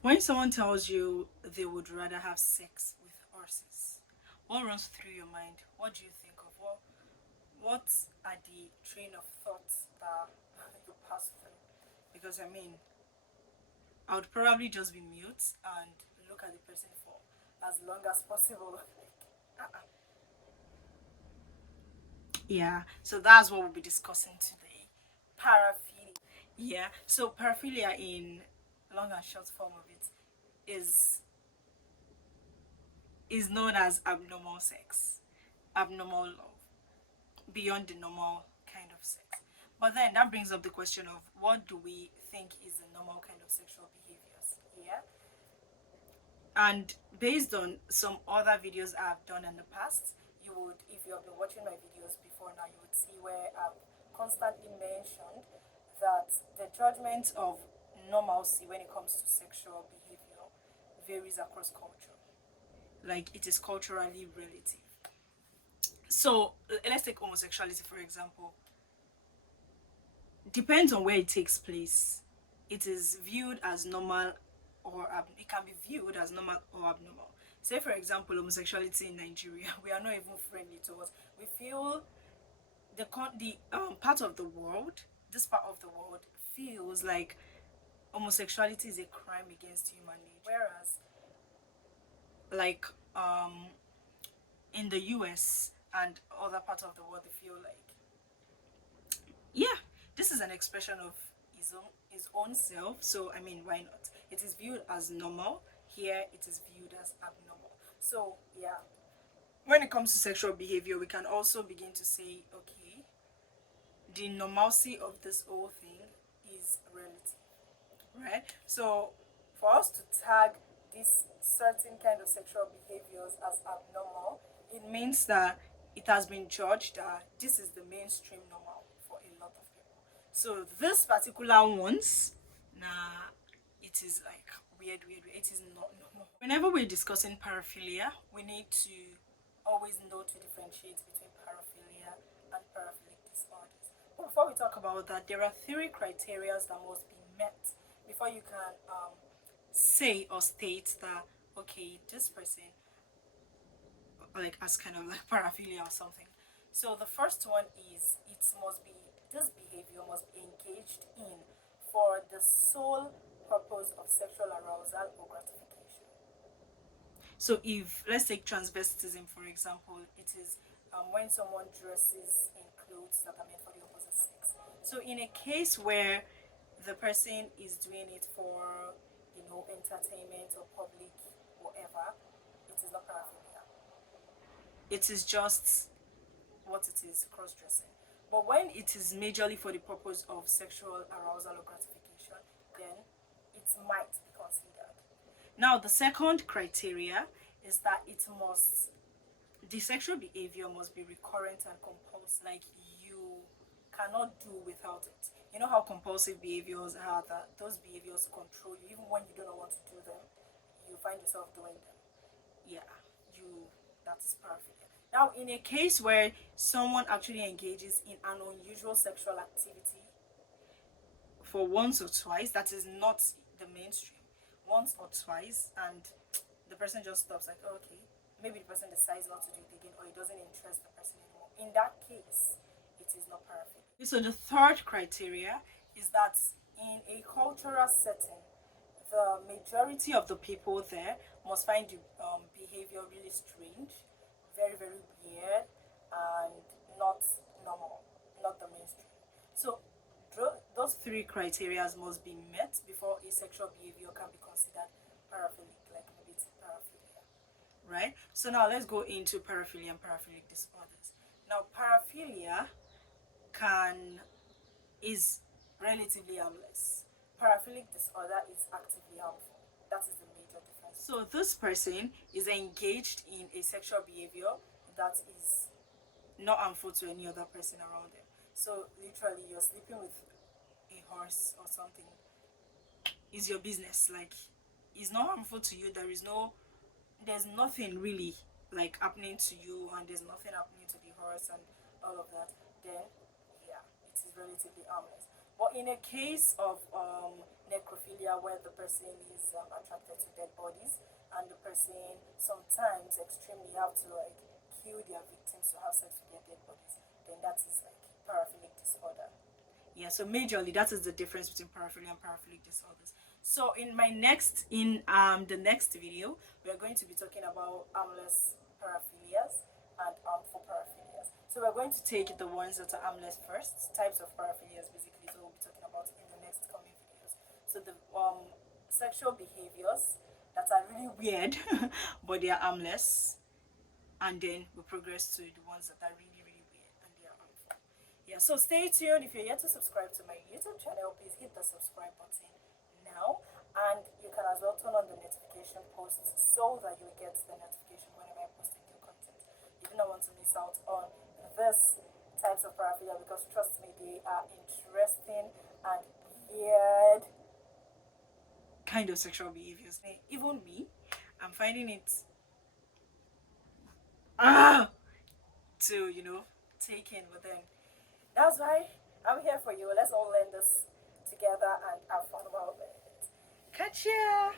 When someone tells you they would rather have sex with horses, what runs through your mind? What do you think of? What are the train of thoughts that you pass through? Because I mean, I would probably just be mute and look at the person for as long as possible. Yeah, so that's what we'll be discussing today. Paraphilia. Yeah, so paraphilia in long and short form of it is is known as abnormal sex, abnormal love, beyond the normal kind of sex. But then that brings up the question of what do we think is the normal kind of sexual behaviors? Yeah. And based on some other videos I've done in the past, you would, if you have been watching my videos before now, you would see where I've constantly mentioned that the judgment of normalcy when it comes to sexual behavior varies across culture. Like it is culturally relative. So let's take homosexuality for example. Depends on where it takes place. It is viewed as normal it can be viewed as normal or abnormal. Say for example, homosexuality in Nigeria, we are not even friendly towards. We feel the part of the world, this part of the world feels like homosexuality is a crime against human nature. Whereas, like in the US and other parts of the world, they feel like yeah, this is an expression of his own self. So I mean, why not? It is viewed as normal. Here, it is viewed as abnormal. So yeah, when it comes to sexual behavior, we can also begin to say, okay, the normalcy of this whole thing is relative, right? So for us to tag this certain kind of sexual behaviors as abnormal, it means that it has been judged that this is the mainstream normal for a lot of people. So this particular ones, nah, it is like weird. It is not normal. Whenever we're discussing paraphilia, we need to always know to differentiate between paraphilia and paraphilic disorders. But before we talk about that, there are three criteria that must be met before you can say or state that okay, this person like as kind of like paraphilia or something. So the first one is it must be this behavior must be engaged in for the sole purpose of sexual arousal or gratification. So if let's take transvestism for example, it is when someone dresses in clothes that are meant for the opposite sex. So in a case where the person is doing it for entertainment or public whatever, it is not paraphilia. It is just what it is, cross dressing. But when it is majorly for the purpose of sexual arousal or gratification, then it might be considered. Now, the second criteria is that the sexual behavior must be recurrent and compulsive. Like you cannot do without it. You know how compulsive behaviors are, that those behaviors control you, even when you don't want to do them, you find yourself doing them. Yeah, you that is paraphilia. Now, in a case where someone actually engages in an unusual sexual activity for once or twice, that is not the mainstream, once or twice, and the person just stops, like, oh, okay, maybe the person decides not to do it again, or it doesn't interest the person anymore. In that case, it is not paraphilia. So, the third criteria is that in a cultural setting, the majority of the people there must find the behavior really strange, very weird, and not normal, not the mainstream. So those three criteria must be met before a sexual behavior can be considered paraphilic, like maybe it's paraphilia, right? So now let's go into paraphilia and paraphilic disorders. Now paraphilia can is relatively harmless. Paraphilic disorder is actively harmful. That is the major difference. So this person is engaged in a sexual behavior that is not harmful to any other person around them. So literally, you're sleeping with a horse or something. Is your business. Like, it's not harmful to you. There's nothing really like happening to you, and there's nothing happening to the horse and all of that. Then, yeah, it is relatively harmless. But in a case of necrophilia, where the person is attracted to dead bodies, and the person sometimes extremely have to like kill their victims to have sex with their dead bodies, then that is like paraphilic disorder. Yeah, so majorly that is the difference between paraphilia and paraphilic disorders. So in the next video, we are going to be talking about armless paraphilias and for paraphilias. So we're going to take the ones that are armless first, types of paraphilias basically, so we'll be talking about in the next coming videos. So the sexual behaviors that are really weird but they are armless, and then we progress to the ones that are really really weird and they are harmful. Yeah, so stay tuned. If you're yet to subscribe to my YouTube channel, please hit the subscribe button now, and you can as well turn on the notification posts so that you get the notification whenever I post new content. You do not want to miss out on this types of paraphilia, because trust me, they are interesting and weird kind of sexual behaviors. Even me, I'm finding it to take in, but then that's why I'm here for you. Let's all learn this together and have fun about it. Catch ya!